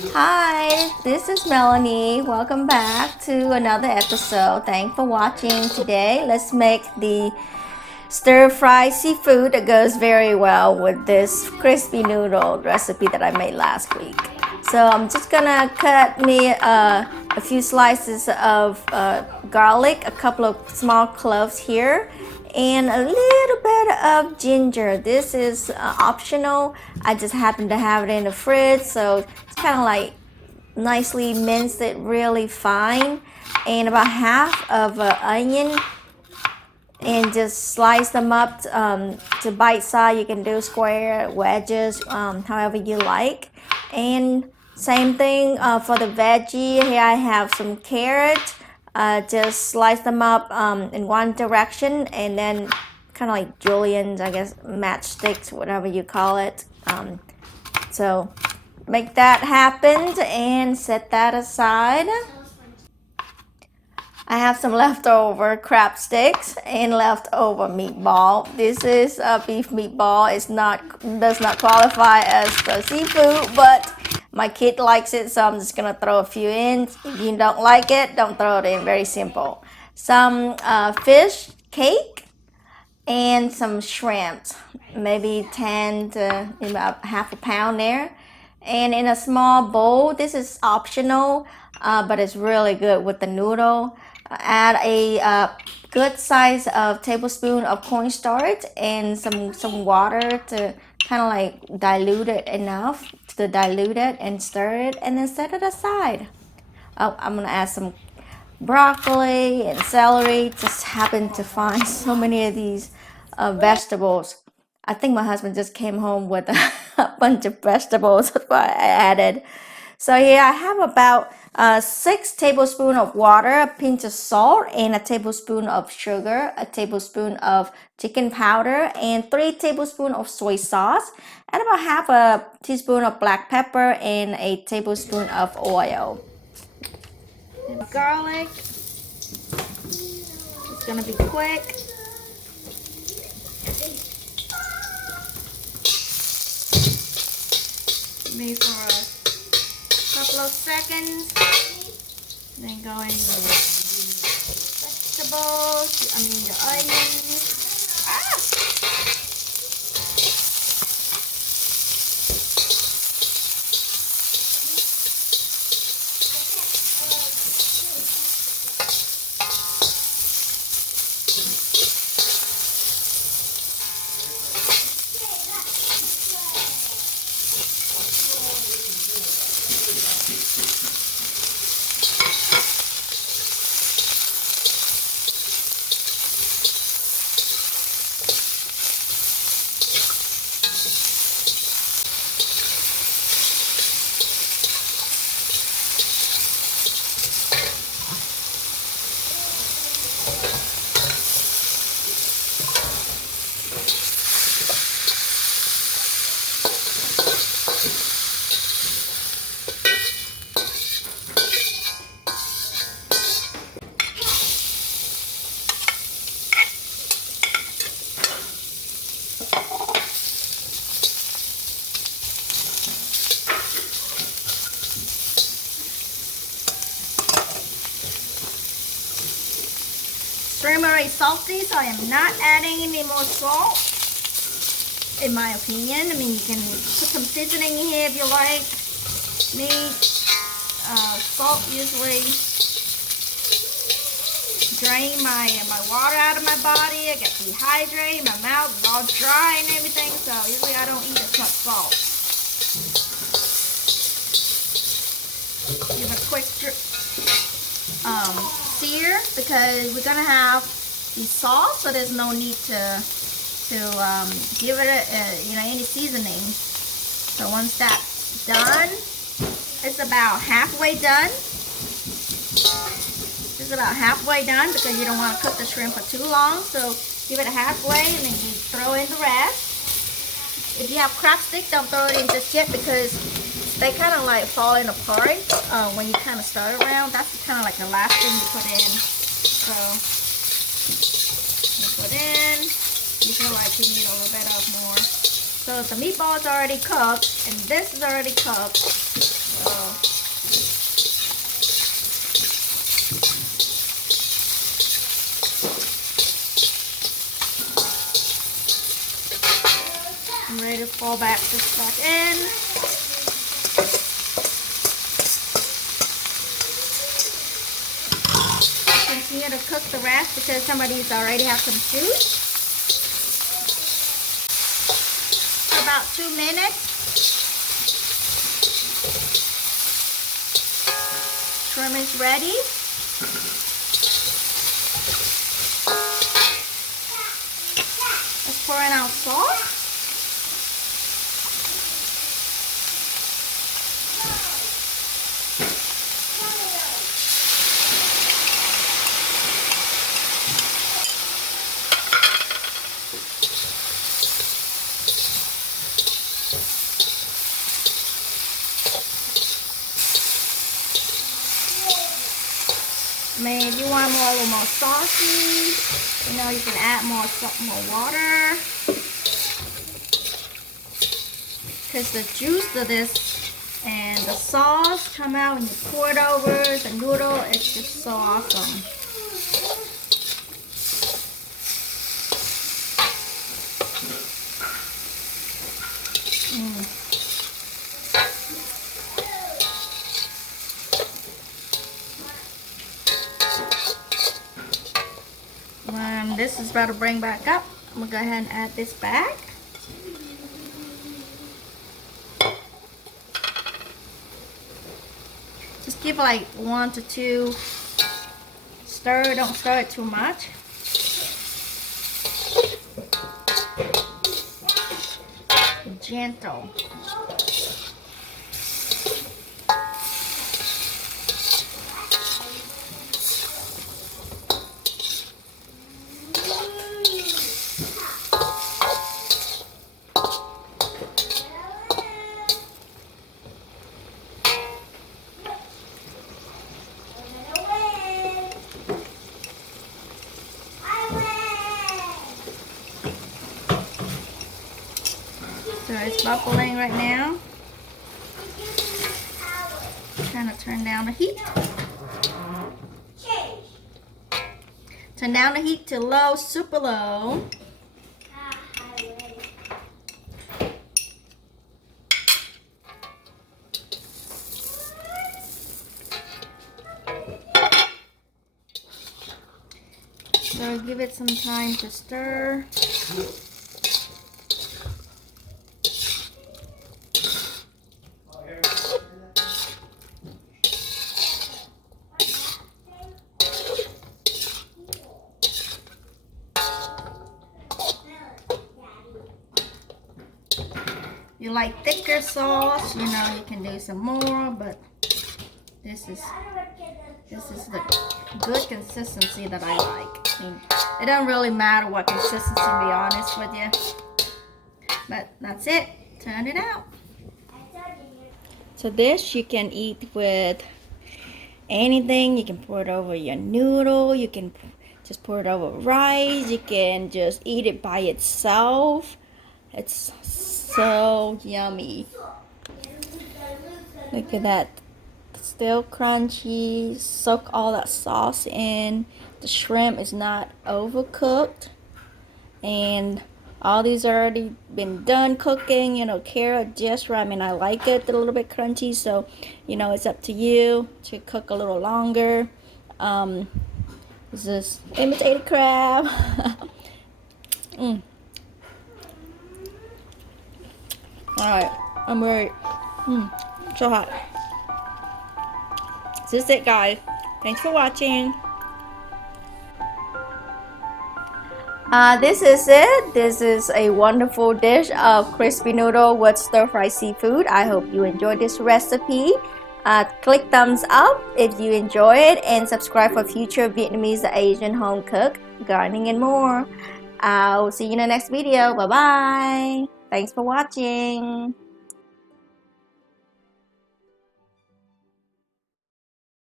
Hi, this is Melanie. Welcome back to another episode. Thanks for watching. Today, let's make the stir-fry seafood that goes very well with this crispy noodle recipe that I made last week. So I'm just gonna cut me a few slices of garlic, a couple of small cloves here, and a little bit of ginger. This is optional. I just happen to have it in the fridge, so it's kind of like nicely minced it really fine, and about half of an onion, and just slice them up to bite size. You can do square, wedges, however you like. And same thing for the veggie. Here I have some carrot. Just slice them up in one direction, and then kind of like juliennes, I guess, matchsticks, whatever you call it. So make that happen and set that aside. I have some leftover crab sticks and leftover meatball. This is a beef meatball. It's not does not qualify as the seafood, but my kid likes it, so I'm just gonna throw a few in. If you don't like it, don't throw it in. Very simple. Some fish cake and some shrimps, maybe 10 to about half a pound there. And in a small bowl, this is optional, but it's really good with the noodle. Add a good size of tablespoon of cornstarch and some water to kind of like dilute it enough to dilute it and stir it, and then set it aside. Oh, I'm gonna add some broccoli and celery. Just happen to find so many of these vegetables. I think my husband just came home with a bunch of vegetables. That's why I added. So here I have about 6 tablespoons of water, a pinch of salt, and a tablespoon of sugar, a tablespoon of chicken powder, and 3 tablespoons of soy sauce, and about half a teaspoon of black pepper, and a tablespoon of oil. And garlic. It's gonna be quick. Maybe for a couple of seconds. Then go in with vegetables. The onions. Shrimp are already salty, so I am not adding any more salt, in my opinion. You can put some seasoning in here if you like. Me, salt usually drain my water out of my body. I get dehydrated, my mouth is all dry and everything, so usually I don't eat as much salt. Give a quick sear, because we're gonna have the sauce, so there's no need to give it any seasoning. So once that's done, it's about halfway done. It's about halfway done because you don't want to cook the shrimp for too long. So give it a halfway, and then you throw in the rest. If you have crab sticks, don't throw it in just yet, because they kind of like falling apart when you kind of stir it around. That's kind of like the last thing you put in. So you put in. You feel like you need a little bit of more. So the meatball is already cooked, and this is already cooked. So all this back in. Continue to cook the rest because some of these already have some juice. For about 2 minutes. Shrimp is ready. Let's pour in our sauce. Maybe if you want a little more saucy, you can add more water. Because the juice of this and the sauce come out when you pour it over the noodle. It's just so awesome. When this is about to bring back up, I'm gonna go ahead and add this back. Just give like 1 to 2 stir. Don't stir it too much. Gentle. So it's bubbling right now. Trying to turn down the heat. Turn down the heat to low, super low. So give it some time to stir. You like thicker sauce, you can do some more, but this is the good consistency that I like. I mean, it doesn't really matter what consistency, to be honest with you. But that's it. Turn it out. So this you can eat with anything. You can pour it over your noodle. You can just pour it over rice. You can just eat it by itself. It's so yummy. Look at that. Still crunchy. Soak all that sauce in. The shrimp is not overcooked. And all these already been done cooking. Carrot just right. I mean, I like it a little bit crunchy. So, it's up to you to cook a little longer. This is imitated crab. Alright, I'm ready. So hot. This is it, guys. Thanks for watching. This is it. This is a wonderful dish of crispy noodle with stir-fried seafood. I hope you enjoyed this recipe. Click thumbs up if you enjoy it and subscribe for future Vietnamese Asian home cook, gardening, and more. I'll see you in the next video. Bye-bye. Thanks for watching.